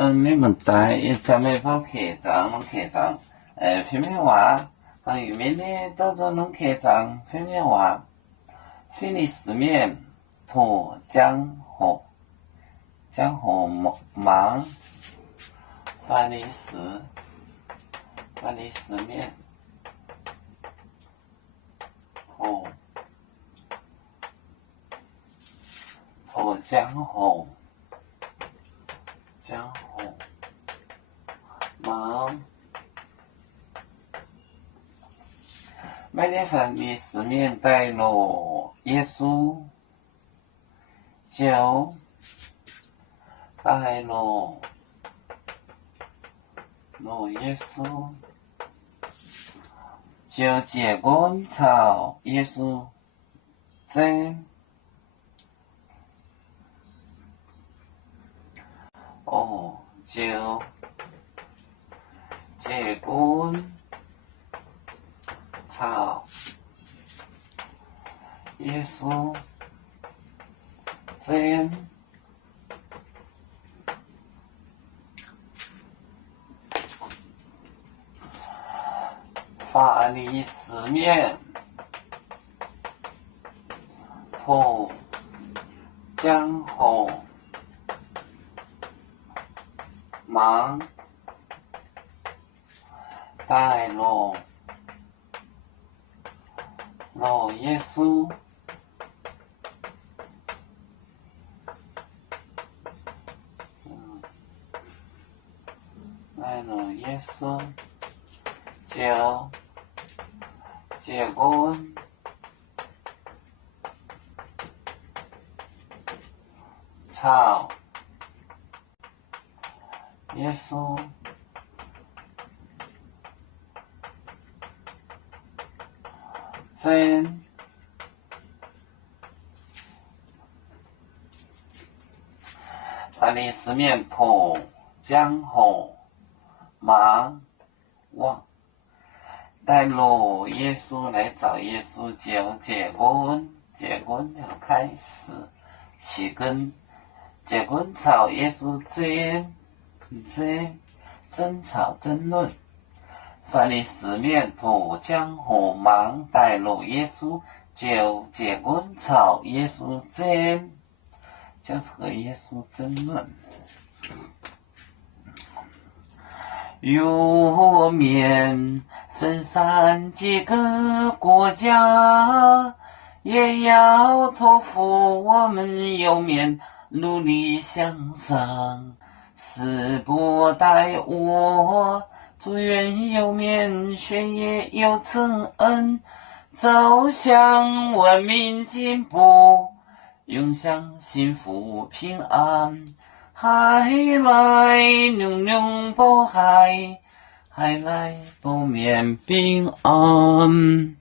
你问答一家咩包客栈，拢客栈，片面话，关于面的都做拢客栈，片面话，菲利斯面，土江河，江河忙，范尼斯面，土江河。江河忙，麦列凡的四面带了耶稣，就带了耶稣，就结果朝耶稣真。就结棍朝耶稣真法利斯面土江河忙带了耶稣，带了耶稣，就结果朝耶稣真法利斯面土江河忙望带路耶稣来找耶稣，就结棍就开始起根，结棍朝耶稣争吵争论。法利斯面土江河忙带路耶稣，就结棍朝耶稣争，就是和耶稣争论。右面分散几个国家，也要托付我们右面努力向上，死不待我，祝愿右面血液有承恩，走向文明进步，永享幸福平安。海来永永不海，海来不免平安。